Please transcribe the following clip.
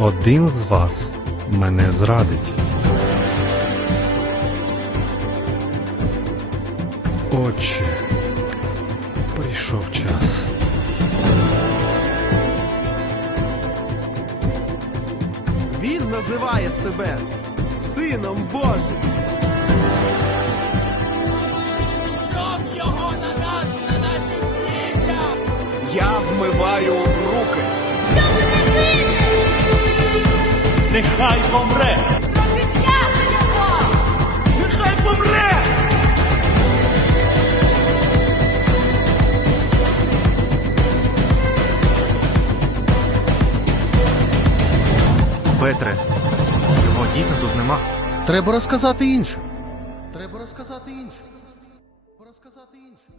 один з вас мене зрадить. Отче, прийшов час. Він називає себе Сином Божим. Кров його на нас, на дітях! Я вмиваю Нехай помре! Нехай помре! Петре, його дійсно тут нема. Треба розказати іншим. Треба розказати іншим. Розказати іншим.